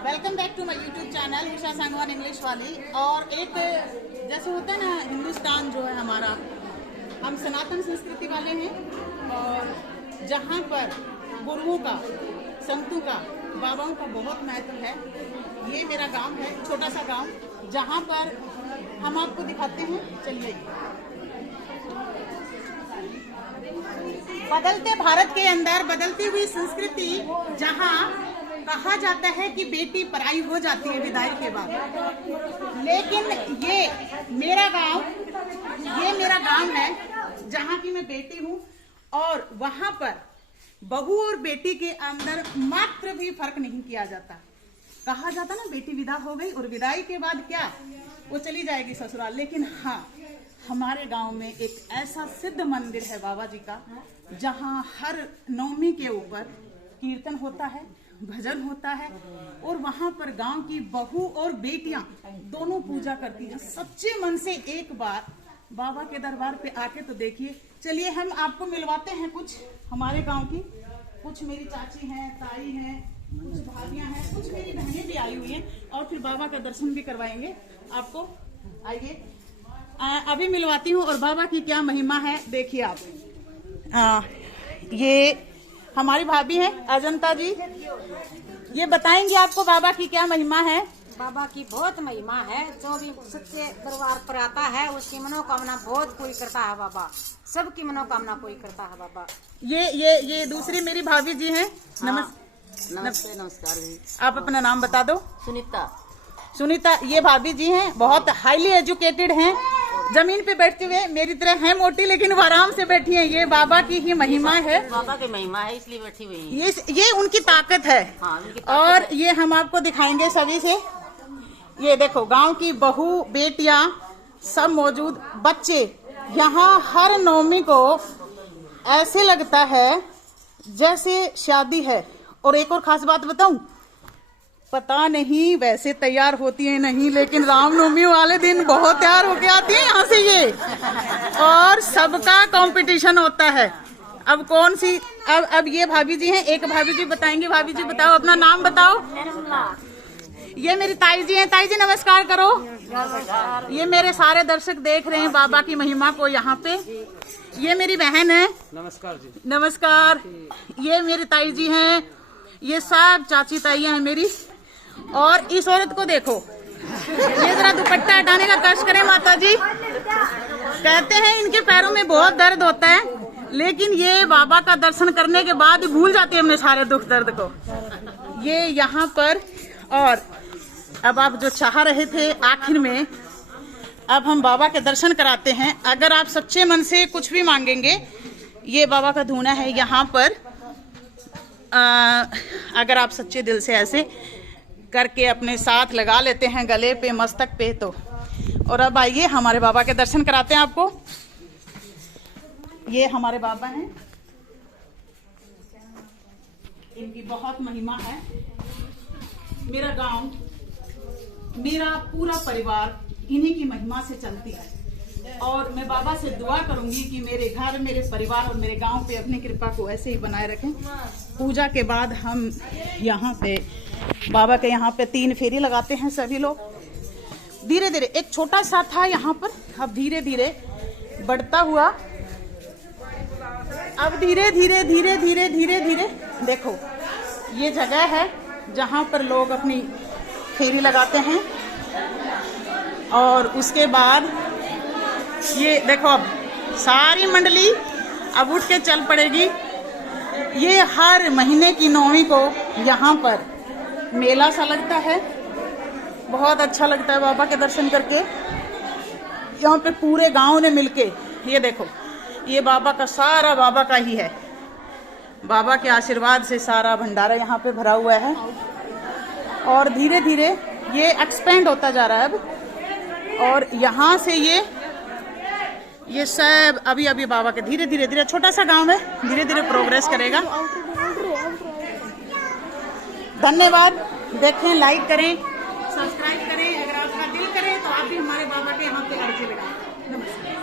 Welcome back to my YouTube channel Usha Sangwan English वाली। और एक जैसे होता है ना, हिंदुस्तान जो है हमारा, हम सनातन संस्कृति वाले हैं और जहाँ पर गुरुओं का, संतों का, बाबाओं का बहुत महत्व है। ये मेरा गांव है, छोटा सा गांव, जहाँ पर हम आपको दिखाते हैं। चलिए, बदलते भारत के अंदर बदलती हुई संस्कृति, जहाँ कहा जाता है कि बेटी पराई हो जाती है विदाई के बाद, लेकिन ये मेरा गांव है जहाँ की मैं बेटी हूँ। और वहाँ पर बहू और बेटी के अंदर मात्र भी फर्क नहीं किया जाता। कहा जाता ना, बेटी विदा हो गई और विदाई के बाद क्या, वो चली जाएगी ससुराल। लेकिन हाँ, हमारे गांव में एक ऐसा सिद्ध मंदिर है बाबा जी का, जहाँ हर नवमी के ऊपर कीर्तन होता है, भजन होता है, और वहाँ पर गांव की बहू और बेटियां दोनों पूजा करती हैं सच्चे मन से। एक बार बाबा के दरबार पे आके तो देखिए। चलिए, हम आपको मिलवाते हैं कुछ हमारे गांव की। कुछ मेरी चाची हैं, ताई हैं, कुछ भाभियां हैं, कुछ मेरी बहनें भी आई हुई हैं, और फिर बाबा का दर्शन भी करवाएंगे आपको। आइए, अभी मिलवाती हूँ। और बाबा की क्या महिमा है देखिए आप। ये हमारी भाभी है अजंता जी, ये बताएंगे आपको बाबा की क्या महिमा है। बाबा की बहुत महिमा है। जो भी सच्चे दरबार पर आता है उसकी मनोकामना बहुत पूरी करता है बाबा। सबकी मनोकामना पूरी करता है बाबा। ये दूसरी मेरी भाभी जी हैं। नमस्ते। नमस्कार जी। आप अपना नाम बता दो। सुनीता। ये भाभी जी हैं, बहुत हाईली एजुकेटेड हैं, जमीन पे बैठते हुए मेरी तरह हैं मोटी, लेकिन वो आराम से बैठी हैं। ये बाबा की ही महिमा है। बाबा की महिमा है, इसलिए बैठी हुई है। ये उनकी ताकत है। उनकी ताकत और है। ये हम आपको दिखाएंगे सभी से। ये देखो, गांव की बहू बेटियां सब मौजूद, बच्चे। यहाँ हर नवमी को ऐसे लगता है जैसे शादी है। और एक और खास बात बताऊं, पता नहीं वैसे तैयार होती है नहीं, लेकिन रामनवमी वाले दिन बहुत तैयार होके आती है यहाँ से ये। और सबका कंपटीशन होता है। अब कौन सी, अब ये भाभी जी हैं, एक भाभी जी बताएंगे। भाभी जी बताओ, अपना नाम बताओ। ये मेरी ताई जी हैं। ताई जी नमस्कार करो। ये मेरे सारे दर्शक देख रहे हैं बाबा की महिमा को यहाँ पे। ये मेरी बहन है। नमस्कार जी। नमस्कार। ये मेरी ताई जी हैं। ये सब चाची ताइयां हैं मेरी। और इस औरत को देखो, ये जरा दुपट्टा हटाने का कष्ट करें माता जी। कहते हैं इनके पैरों में बहुत दर्द होता है, लेकिन ये बाबा का दर्शन करने के बाद भूल जाती है अपने सारे दुख दर्द को। ये यहाँ पर, और अब आप जो चाह रहे थे आखिर में, अब हम बाबा के दर्शन कराते हैं। अगर आप सच्चे मन से कुछ भी मांगेंगे, ये बाबा का धूना है यहाँ पर। अगर आप सच्चे दिल से ऐसे करके अपने साथ लगा लेते हैं गले पे, मस्तक पे, तो। और अब आइए, हमारे बाबा के दर्शन कराते हैं आपको। ये हमारे बाबा हैं, इनकी बहुत महिमा है। मेरा गांव, मेरा पूरा परिवार इन्हीं की महिमा से चलती है। और मैं बाबा से दुआ करूंगी कि मेरे घर, मेरे परिवार और मेरे गांव पे अपनी कृपा को ऐसे ही बनाए रखें। पूजा के बाद हम यहाँ पे बाबा के यहाँ पे 3 फेरी लगाते हैं सभी लोग। धीरे धीरे, एक छोटा सा था यहाँ पर, अब धीरे धीरे बढ़ता हुआ, अब धीरे धीरे धीरे धीरे धीरे धीरे देखो, ये जगह है जहाँ पर लोग अपनी फेरी लगाते हैं। और उसके बाद ये देखो, अब सारी मंडली अब उठ के चल पड़ेगी। ये हर महीने की नौवीं को यहाँ पर मेला सा लगता है, बहुत अच्छा लगता है बाबा के दर्शन करके। यहाँ पे पूरे गांव ने मिलके, ये देखो, ये बाबा का, सारा बाबा का ही है। बाबा के आशीर्वाद से सारा भंडारा यहाँ पे भरा हुआ है। और धीरे धीरे ये एक्सपेंड होता जा रहा है अब। और यहाँ से ये सब अभी बाबा के धीरे धीरे छोटा सा गांव है, धीरे धीरे प्रोग्रेस करेगा। धन्यवाद। देखें, लाइक करें, सब्सक्राइब करें। अगर आपका दिल करे तो आप भी हमारे बाबा के यहाँ पे